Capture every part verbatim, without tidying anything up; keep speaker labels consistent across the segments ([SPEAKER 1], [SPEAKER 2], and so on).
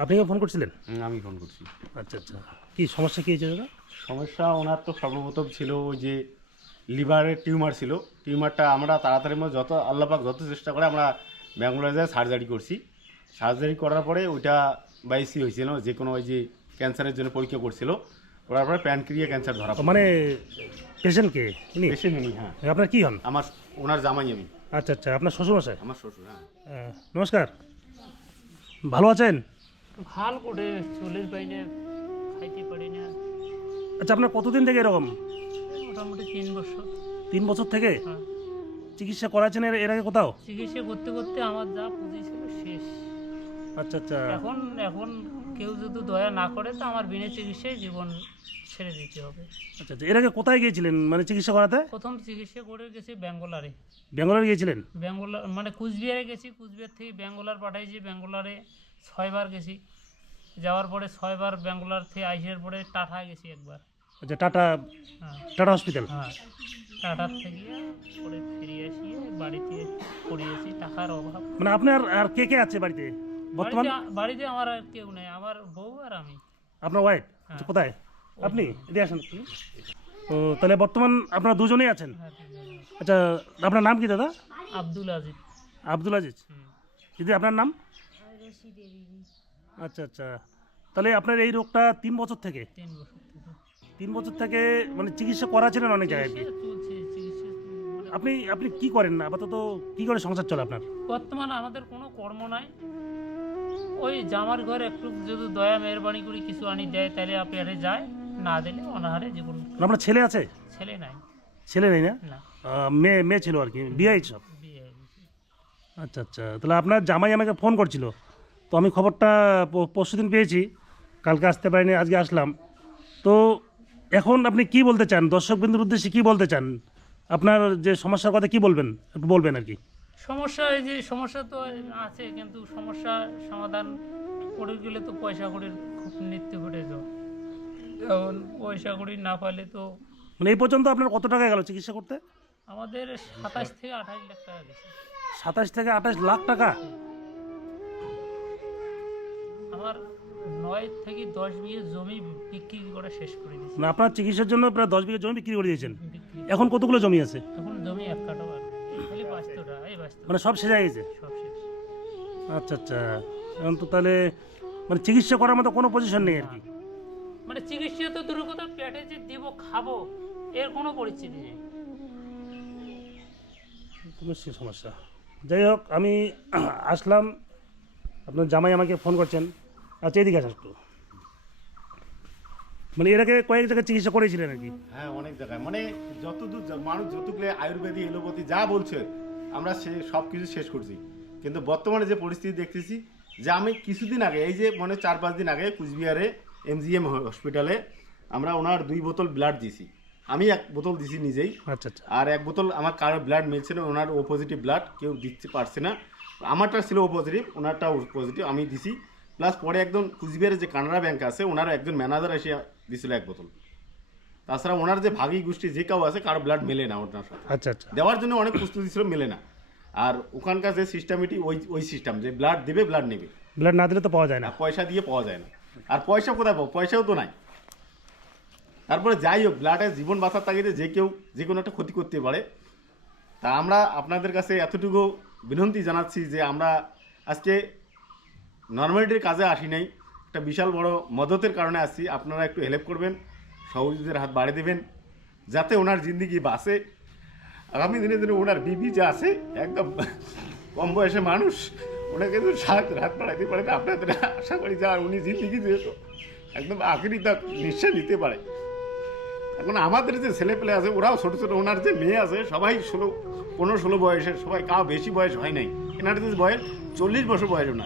[SPEAKER 1] আপনি কি ফোন করছিলেন?
[SPEAKER 2] আমি ফোন করছি।
[SPEAKER 1] আচ্ছা আচ্ছা, কি সমস্যা কী হয়েছে দাদা?
[SPEAKER 2] সমস্যা ওনার তো সর্বপ্রথম ছিল ওই যে লিভারের টিউমার ছিল। টিউমারটা আমরা তাড়াতাড়ির মধ্যে যত আল্লাপাক যত চেষ্টা করে আমরা ব্যাঙ্গালোরে যায় সার্জারি করছি। সার্জারি করার পরে ওইটা বাইসি হয়েছিল, যে কোনো ওই যে ক্যান্সারের জন্য পরীক্ষা করছিল, করার পরে প্যানক্রিয়া ক্যান্সার ধরা পড়ে।
[SPEAKER 1] মানে পেশেন্ট কে? ইনি
[SPEAKER 2] পেশেন্ট উনি? হ্যাঁ।
[SPEAKER 1] আপনার কি হন?
[SPEAKER 2] আমার ওনার জামাই আমি।
[SPEAKER 1] আচ্ছা আচ্ছা, আপনার শ্বশুরমশাই?
[SPEAKER 2] আমার শ্বশুর। হ্যাঁ।
[SPEAKER 1] হ্যাঁ, নমস্কার, ভালো আছেন?
[SPEAKER 3] ভাল করে চুলের বাইরে খাইতে পারি না।
[SPEAKER 1] আচ্ছা, আপনার কতদিন থেকে এরকম?
[SPEAKER 3] মোটামুটি তিন বছর।
[SPEAKER 1] তিন বছর থেকে
[SPEAKER 3] হ্যাঁ,
[SPEAKER 1] চিকিৎসা করাচ্ছেন এর এর আগে কোথাও?
[SPEAKER 3] চিকিৎসা করতে করতে আমার যা পুঁজি ছিল শেষ।
[SPEAKER 1] আচ্ছা আচ্ছা,
[SPEAKER 3] এখন এখন কেউ যদি দয়া না করে তো আমার বিনা চিকিৎসায় জীবন ছেড়ে দিতে হবে।
[SPEAKER 1] আচ্ছা আচ্ছা, এর আগে কোথায় গিয়েছিলেন মানে চিকিৎসা করাতে?
[SPEAKER 3] প্রথম চিকিৎসা করে গেছি ব্যাঙ্গালোরে।
[SPEAKER 1] ব্যাঙ্গালোর গিয়েছিলেন?
[SPEAKER 3] ব্যাঙ্গালোর মানে কুচবিহারে গেছি, কুচবিহার থেকে ব্যাঙ্গালোর পাঠাইছি। ব্যাঙ্গালোরে ছয়বার গেছি, যাওয়ার পরে ছয়বার ব্যাঙ্গালোর থেকে আইসার পরে টাটা গেছি একবার।
[SPEAKER 1] আচ্ছা, টাটা?
[SPEAKER 3] হ্যাঁ
[SPEAKER 1] টাটা হসপিটাল?
[SPEAKER 3] হ্যাঁ, টাটার থেকে পরে ফিরে আসি বাড়িতে পড়িয়েছি, টাকার অভাব।
[SPEAKER 1] মানে আপনার আর কে কে আছে বাড়িতে বর্তমান?
[SPEAKER 3] বাড়িতে বাড়িতে আমার আর কেউ নেই, আমার বউ আর আমি।
[SPEAKER 1] আপনার ওয়াইফ? আচ্ছা, কোথায় আপনি? এদিকে আসেন একটু। তো তাহলে বর্তমান আপনারা দুজনেই আছেন?
[SPEAKER 3] হ্যাঁ, দুজনে।
[SPEAKER 1] আচ্ছা, আপনার নাম কি দাদা?
[SPEAKER 3] আব্দুল আজিজ।
[SPEAKER 1] আব্দুল আজিজ?
[SPEAKER 3] হুম।
[SPEAKER 1] দিদি আপনার নাম? আচ্ছা আচ্ছা, তাহলে আপনার এই রোগটা তিন বছর থেকে?
[SPEAKER 3] তিন বছর থেকে
[SPEAKER 1] তিন বছর থেকে মানে চিকিৎসা করাছিলেন অনেক জায়গায় কি?
[SPEAKER 3] চিকিৎসা চলছে, চিকিৎসা মানে
[SPEAKER 1] আপনি আপনি কি করেন না আপাতত? কি করে সংসার চলে আপনার?
[SPEAKER 3] বর্তমানে আমাদের কোনো কর্ম নাই। ওই জামার ঘর একটু যদি দয়া মেহরবানি করে কিছু আনি দেয় তাহলে পেটে যায়, না দিলে অনাহারে জীবন।
[SPEAKER 1] আপনার ছেলে আছে?
[SPEAKER 3] ছেলে নাই।
[SPEAKER 1] ছেলে নেই না?
[SPEAKER 3] না,
[SPEAKER 1] আহ, মেয়ে মেয়ে ছিল আর কি, বিয়ে হয়েছে সব?
[SPEAKER 3] বিয়ে হয়ে গেছে।
[SPEAKER 1] আচ্ছা আচ্ছা, তাহলে আপনার জামাই আমাকে ফোন করছিল, তো আমি খবরটা পরশু দিন পেয়েছি, কালকে আসতে পারিনি, আজকে আসলাম। তো এখন আপনি কি বলতে চান দর্শক বিন্দুর উদ্দেশ্যে? কি বলতে চান আপনার যে সমস্যার কথা, কি বলবেন একটু বলবেন আর কি?
[SPEAKER 3] সমস্যা এই যে সমস্যা তো আছে, কিন্তু সমস্যা সমাধান করে গেলে তো পয়সা কড়ির খুব নিত্য ঘটে যাও। এখন পয়সা কড়ি না পাইলে তো
[SPEAKER 1] মানে এই পর্যন্ত আপনার কত টাকা গেল চিকিৎসা করতে?
[SPEAKER 3] আমাদের সাতাশ থেকে আঠাশ লাখ টাকা গেছে।
[SPEAKER 1] সাতাশ থেকে আঠাশ লাখ টাকা?
[SPEAKER 3] আমার নয় থেকে দশ বিঘে জমি বিক্রি করে শেষ করে দিয়েছি।
[SPEAKER 1] মানে আপনার চিকিৎসার জন্য প্রায় দশ বিঘা জমি বিক্রি করে দিয়েছেন?
[SPEAKER 3] বিক্রি
[SPEAKER 1] এখন কতগুলো জমি আছে?
[SPEAKER 3] এখন জমি এক কাটাও আর নেই। এই খালি বাস্তটা, এই বাস্ত
[SPEAKER 1] মানে সব শেষ হয়ে গেছে?
[SPEAKER 3] সব শেষ।
[SPEAKER 1] আচ্ছা আচ্ছা, এখন তো তাহলে মানে চিকিৎসা করার মতো কোনো পজিশন নেই আর কি?
[SPEAKER 3] মানে চিকিৎসা তো দূরের কথা, পেটে যে দিব খাবো এর কোনো পরিস্থিতি নেই।
[SPEAKER 1] নিশ্চয়ই সমস্যা। যাই হোক, আমি আসলাম, আপনার জামাই আমাকে ফোন করছেন। আচ্ছা, এদিকে আসেন একটু। মানে এর আগে কয়েক জায়গায় চিকিৎসা করেছিলেন আর কি?
[SPEAKER 2] হ্যাঁ, অনেক জায়গায়, মানে যতদূর যা- মানুষ যতগুলো আয়ুর্বেদিক এলোপ্যাথি যা বলছে আমরা সে সব কিছু শেষ করছি। কিন্তু বর্তমানে যে পরিস্থিতি দেখতেছি, যে আমি কিছুদিন আগে এই যে মানে চার পাঁচ দিন আগে কুচবিহারে এমজিএম হসপিটালে আমরা ওনার দুই বোতল ব্লাড দিছি। আমি এক বোতল দিছি নিজেই,
[SPEAKER 1] আচ্ছা আচ্ছা,
[SPEAKER 2] আর এক বোতল আমার কারো ব্লাড মিলছে না, ওনার ও পজিটিভ ব্লাড কেউ দিতে পারছে না। আমারটা ছিল ও পজিটিভ, ওনারটা ও পজিটিভ, আমি দিছি। প্লাস পরে একজন কুচবিহারের যে কানাড়া ব্যাংক আছে ওনার একজন ম্যানেজার এসে দিছিল এক বোতল। তাছাড়া ওনার যে ভাগী গোষ্ঠী যে কেউ আছে কারো ব্লাড মেলে না ওনার সাথে।
[SPEAKER 1] আচ্ছা আচ্ছা,
[SPEAKER 2] দেওয়ার জন্য অনেক প্রস্তুতি ছিল, মেলে না। আর ওখানকার যে সিস্টেমটি ওই ওই সিস্টেম যে ব্লাড দেবে ব্লাড নেবে,
[SPEAKER 1] ব্লাড না দিলে তো পাওয়া যায় না।
[SPEAKER 2] না পয়সা দিয়ে পাওয়া যায় না। আর পয়সা কোথায় পাবো? পয়সাও তো নাই। তারপরে যাই হোক, ব্লাডের জীবন বাঁচার তাগিদে যে কেউ যে কোনো একটা ক্ষতি করতে পারে। তা আমরা আপনাদের কাছে এতটুকু বিনতি জানাচ্ছি যে আমরা আজকে নর্মালিটির কাজে আসি নাই, একটা বিশাল বড় মদতের কারণে আসছি। আপনারা একটু হেল্প করবেন, সহযোগিতার হাত বাড়িয়ে দেবেন, যাতে ওনার জিন্দিগি বাঁচে। আগামী দিনে দিনে ওনার বিবি যা আছে একদম কম বয়সে মানুষ, ওনাকে যদি সাত রাত বাড়াইতে পারেন আপনাদের আশা করি যা উনি জিন্দিগি যেহেতু একদম আখেরি তার নিঃশ্বাস নিতে পারে। এখন আমাদের যে ছেলে পেলে আছে ওরাও ছোটো ছোটো, ওনার যে মেয়ে আছে সবাই ষোলো পনেরো ষোলো বয়সের, সবাই কাউ বেশি বয়স হয় নাই। এনার যে বয়স চল্লিশ বছর বয়স ওনার।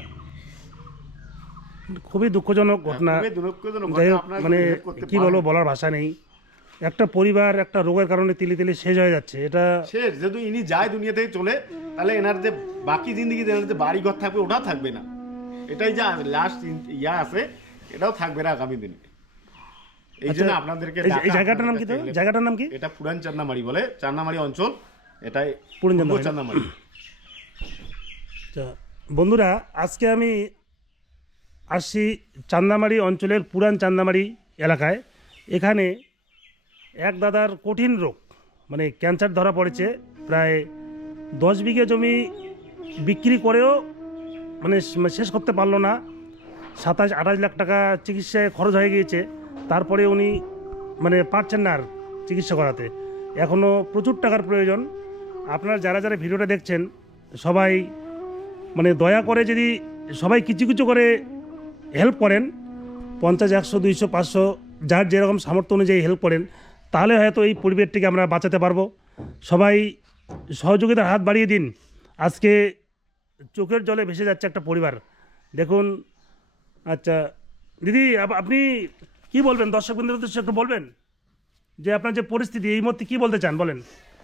[SPEAKER 1] খুবই দুঃখজনক ঘটনা।
[SPEAKER 2] খুবই দুঃখজনক
[SPEAKER 1] যাই
[SPEAKER 2] ঘটনা,
[SPEAKER 1] হোক,
[SPEAKER 2] আপনারা
[SPEAKER 1] মানে
[SPEAKER 2] যদি help করতে
[SPEAKER 1] কি
[SPEAKER 2] পারেন।
[SPEAKER 1] বলবো, বলার ভাষা নেই। একটা পরিবার একটা রোগের কারণে তিলি তিলি শেষ হয়ে যাচ্ছে, এটা
[SPEAKER 2] শেষ। যদি ইনি যায় দুনিয়া থেকে চলে, তাহলে এনার যে বাকি জিন্দগিতে এনার যে বাড়ি ঘর থাকবে ওটাও থাকবে না। এটাই যা লাস্ট ইয়া আছে, এটাও থাকবে না আগামী দিনে। এই জন্য
[SPEAKER 1] আচ্ছা,
[SPEAKER 2] আপনাদেরকে
[SPEAKER 1] এই-
[SPEAKER 2] ডাকা,
[SPEAKER 1] এই জায়গাটার নাম কি?
[SPEAKER 2] আপনাদের
[SPEAKER 1] তো
[SPEAKER 2] কাছে
[SPEAKER 1] জায়গাটার নাম কি?
[SPEAKER 2] এটা পুরান চান্নামারি বলে, চান্নামারি অঞ্চল, এটাই
[SPEAKER 1] পুরান
[SPEAKER 2] পূর্ব
[SPEAKER 1] চান্নামারি।
[SPEAKER 2] চান্নামারি।
[SPEAKER 1] আচ্ছা, বন্ধুরা, আজকে আমি আসছি চান্দামারি অঞ্চলের পুরান চান্দামারি এলাকায়। এখানে এক দাদার কঠিন রোগ, মানে ক্যান্সার ধরা পড়েছে। প্রায় দশ বিঘে জমি বিক্রি করেও মানে শেষ করতে পারলো না। সাতাশ আঠাশ লাখ টাকা চিকিৎসায় খরচ হয়ে গিয়েছে, তারপরে উনি মানে পারছেন না আর চিকিৎসা করাতে। এখনও প্রচুর টাকার প্রয়োজন। আপনারা যারা যারা ভিডিওটা দেখছেন সবাই মানে দয়া করে যদি সবাই কিছু কিছু করে হেল্প করেন, পঞ্চাশ একশো দুইশো পাঁচশো যার যেরকম সামর্থ্য অনুযায়ী হেল্প করেন, তাহলে হয়তো এই পরিবেশটিকে আমরা বাঁচাতে পারবো। সবাই সহযোগিতার হাত বাড়িয়ে দিন। আজকে চোখের জলে ভেসে যাচ্ছে একটা পরিবার, দেখুন। আচ্ছা দিদি, আপ- আপনি কি বলবেন দর্শকবৃন্দের উদ্দেশ্যে একটু বলবেন যে আপনার যে পরিস্থিতি এই মুহূর্তে কী বলতে চান, বলেন।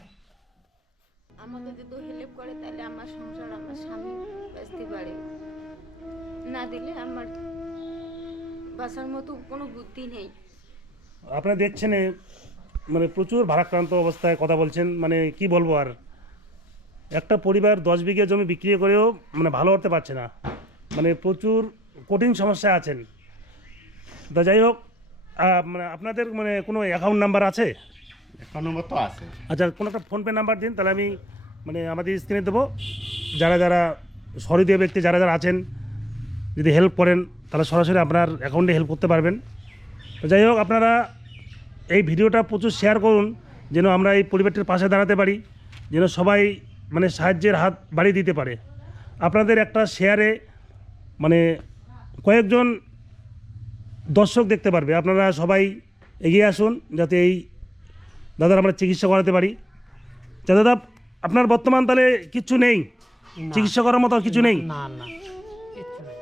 [SPEAKER 4] আমাকে যদি হেল্প করে তাহলে আমার সংসার আমার স্বামী বাঁচতে পারে, না দিলে আমার বাঁচার মতো কোনো বুদ্ধি নেই।
[SPEAKER 1] আপনারা দেখছেন এ, মানে প্রচুর ভারাক্রান্ত অবস্থায় কথা বলছেন, মানে কি বলবো আর। একটা পরিবার দশ বিঘে জমি বিক্রি করেও মানে ভালো হতে পারছে না, মানে প্রচুর কঠিন সমস্যায় আছেন। তা যাই হোক, আহ, মানে আপনাদের মানে কোনো অ্যাকাউন্ট নাম্বার আছে?
[SPEAKER 2] অ্যাকাউন্ট নম্বর তো আছে।
[SPEAKER 1] আচ্ছা, কোনো একটা ফোনপে নাম্বার দিন, তাহলে আমি মানে আমাদের স্ক্রিনে দেবো। যারা যারা সহৃদয় ব্যক্তি যারা যারা আছেন, যদি হেল্প করেন তাহলে সরাসরি আপনার অ্যাকাউন্টে হেল্প করতে পারবেন। তো যাই হোক, আপনারা এই ভিডিওটা প্রচুর শেয়ার করুন, যেন আমরা এই পরিবারটির পাশে দাঁড়াতে পারি, যেন সবাই মানে সাহায্যের হাত বাড়িয়ে দিতে পারে। আপনাদের একটা শেয়ারে মানে কয়েকজন দর্শক দেখতে পারবে। আপনারা সবাই এগিয়ে আসুন যাতে এই দাদার আমরা চিকিৎসা করাতে পারি। যা দাদা, আপনার বর্তমান তাহলে কিচ্ছু নেই, চিকিৎসা করার মতো আর কিছু নেই?
[SPEAKER 3] না না কিচ্ছু নেই।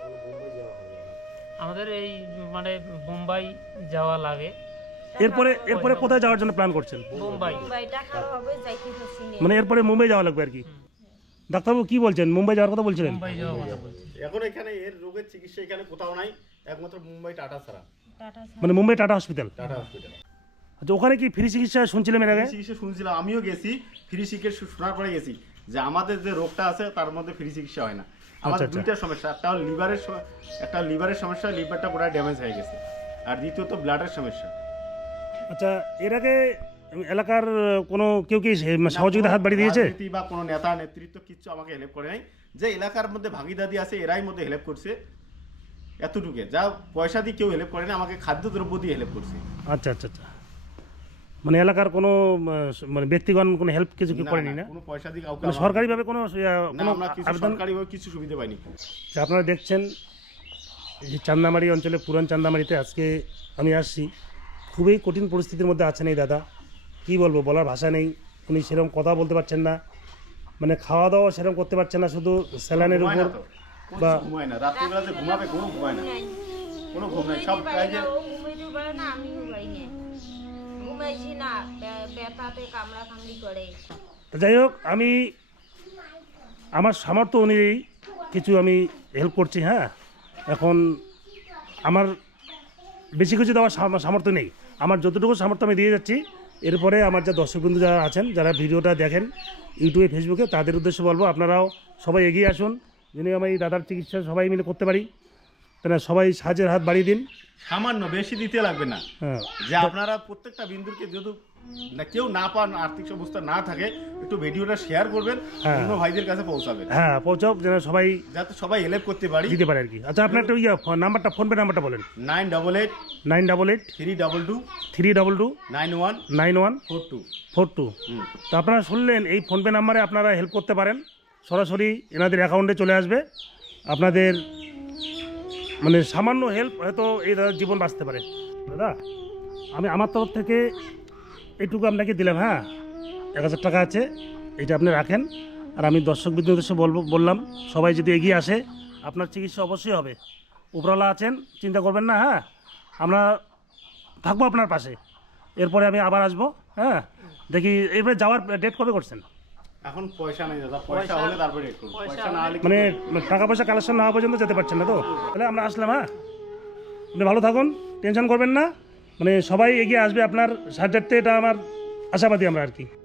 [SPEAKER 3] আমাদের এই মানে বোম্বাই যাওয়া লাগে।
[SPEAKER 1] এরপরে এরপরে কোথায় যাওয়ার জন্য প্ল্যান করছেন?
[SPEAKER 3] বোম্বাই
[SPEAKER 4] মুম্বাই টাকা হবে যাইতে হচ্ছে না।
[SPEAKER 1] মানে এরপরে মুম্বাই যাওয়া লাগবে আর কি। ডাক্তারবাবু কি বলছেন, মুম্বাই যাওয়ার কথা বলছিলেন?
[SPEAKER 3] মুম্বাই যাওয়া কথা বলছি।
[SPEAKER 2] এখন এখানে এর রোগের চিকিৎসা এখানে কোথাও নাই, একমাত্র মুম্বাই টাটা ছাড়া।
[SPEAKER 4] টাটা ছাড়া।
[SPEAKER 1] মানে মুম্বাই টাটা হসপিটাল।
[SPEAKER 2] টাটা হসপিটাল
[SPEAKER 1] আচ্ছা, ওখানে কি ফ্রি চিকিৎসা শুনছিলাম এর আগে?
[SPEAKER 2] ফ্রি চিকিৎসা শুনছিলাম, আমিও গেছি। ফ্রি চিকিৎসা শোনার পরে গেছি যে আমাদের যে রোগটা আছে তার মধ্যে ফ্রি চিকিৎসা হয় না। আমাদের
[SPEAKER 1] আচ্ছা।
[SPEAKER 2] দুইটা সমস্যা, একটা হলো লিভারের স- একটা লিভারের সমস্যা, লিভারটা পুরো ড্যামেজ হয়ে গেছে। আর দ্বিতীয়ত ব্লাডের সমস্যা।
[SPEAKER 1] আচ্ছা, এর আগে এলাকার কোনো কেউ কি সহযোগিতা হাত বাড়িয়ে দিয়েছে?
[SPEAKER 2] রাজনীতি বা কোনো নেতা নেতৃত্ব কিচ্ছু আমাকে হেল্প করে নাই। যে এলাকার মধ্যে ভাগিদারি আছে এরাই মধ্যে হেল্প করছে, এতটুকু। যা পয়সা দিয়ে কেউ হেল্প করে না, আমাকে খাদ্যদ্রব্য দিয়ে হেল্প করছে।
[SPEAKER 1] আচ্ছা আচ্ছা আচ্ছা, মানে এলাকার কোনো আহ, মানে ব্যক্তিগণ কোনো হেল্প কিছু কি
[SPEAKER 2] না,
[SPEAKER 1] করেনি
[SPEAKER 2] না,
[SPEAKER 1] না?
[SPEAKER 2] কোনো পয়সা দিয়ে কাউকে
[SPEAKER 1] মানে
[SPEAKER 2] আমার-
[SPEAKER 1] সরকারিভাবে কোনো আহ,
[SPEAKER 2] না,
[SPEAKER 1] কোনো
[SPEAKER 2] আমরা কিছু
[SPEAKER 1] আবেদন?
[SPEAKER 2] সরকারিভাবে কিছু সুবিধা পাইনি।
[SPEAKER 1] যে আপনারা দেখছেন এই যে চান্দামারি অঞ্চলে পুরান চান্দামারিতে আজকে আমি আসছি। খুবই কঠিন পরিস্থিতির মধ্যে আছেন এই দাদা, কি বলবো, বলার ভাষা নেই। উনি সেরকম কথা বলতে পারছেন না, মানে খাওয়া দাওয়া সেরকম করতে পারছেন না, শুধু স্যালানের
[SPEAKER 2] ঘুমায়
[SPEAKER 1] উপর
[SPEAKER 2] না তো, কোনো
[SPEAKER 1] বা
[SPEAKER 2] ঘুমায় না, রাত্রিবেলা যে ঘুমাবে কোনো ঘুমায় না,
[SPEAKER 4] নাই।
[SPEAKER 2] কোনো ঘুম নাই, সব
[SPEAKER 4] ঘুমাইতে
[SPEAKER 2] এই
[SPEAKER 4] পারে
[SPEAKER 2] যে
[SPEAKER 4] না, ও ঘুমাইতে পারে না, আমি ঘুমাই না। ঘুমাইছি না, বে- ব্যথাতে কামড়া কামড়ি করে।
[SPEAKER 1] তো যাই হোক, আমি আমার সামর্থ্য অনুযায়ী কিছু আমি হেল্প করছি। হ্যাঁ, এখন আমার বেশি কিছু দেওয়ার সাম- সামর্থ্য নেই, আমার যতটুকু সামর্থ্য আমি দিয়ে যাচ্ছি। এরপরে আমার যা দর্শকবৃন্দ যারা আছেন, যারা ভিডিওটা দেখেন ইউটিউবে ফেসবুকে, তাদের উদ্দেশ্যে বলবো আপনারাও সবাই এগিয়ে আসুন, যেন আমি এই দাদার চিকিৎসা সবাই মিলে করতে পারি। তাহলে সবাই সাহায্যের হাত বাড়িয়ে দিন।
[SPEAKER 2] সামান্য বেশি দিতে লাগবে না।
[SPEAKER 1] হ্যাঁ,
[SPEAKER 2] যে আপনারা প্রত্যেকটা বিন্দুকে যদি না কেউ না পান, আর্থিক অবস্থা না থাকে, একটু ভিডিওটা শেয়ার করবেন,
[SPEAKER 1] হ্যাঁ।
[SPEAKER 2] অন্য ভাইদের কাছে পৌঁছাবেন,
[SPEAKER 1] হ্যাঁ পৌঁছাও, যেন সবাই
[SPEAKER 2] যাতে সবাই হেল্প করতে পারি।
[SPEAKER 1] দিতে পারে আর কি। আচ্ছা, আপনার একটা ইয়ে নাম্বারটা, ফোনপে নাম্বারটা বলেন।
[SPEAKER 2] Nine double eight
[SPEAKER 1] nine double eight
[SPEAKER 2] three double two
[SPEAKER 1] three double two
[SPEAKER 2] nine one
[SPEAKER 1] nine one
[SPEAKER 2] four two.
[SPEAKER 1] Four two. তো আপনারা শুনলেন, এই ফোনপে নাম্বারে আপনারা হেল্প করতে পারেন, সরাসরি এনাদের অ্যাকাউন্টে চলে আসবে। আপনাদের মানে সামান্য হেল্প হয়তো এই দাদার জীবন বাঁচতে পারে। দাদা, আমি আমার তরফ থেকে এইটুকু আপনাকে দিলাম। হ্যাঁ, এক হাজার টাকা আছে, এটা আপনি রাখেন। আর আমি দর্শক বিন্দু উদ্দেশ্যে বলবো বললাম সবাই যদি এগিয়ে আসে, আপনার চিকিৎসা অবশ্যই হবে। উপরওয়ালা আছেন, চিন্তা করবেন না। হ্যাঁ, আমরা থাকবো আপনার পাশে। এরপরে আমি আবার আসবো। হ্যাঁ, দেখি এবারে যাওয়ার ডেট কবে করছেন?
[SPEAKER 2] এখন পয়সা নেই দাদা, পয়সা হলে তারপরে রেট করবো, পয়সা না হলে কি
[SPEAKER 1] মানে
[SPEAKER 2] করবো?
[SPEAKER 1] টাকা পয়সা কালেকশন না হওয়া পর্যন্ত যেতে পারছেন না তো? তাহলে আমরা আসলাম। হ্যাঁ, আপনি ভালো থাকুন, টেনশন করবেন না, মানে সবাই এগিয়ে আসবে আপনার সাহায্যার্থে, এটা আমার আশাবাদী আমরা আর কি।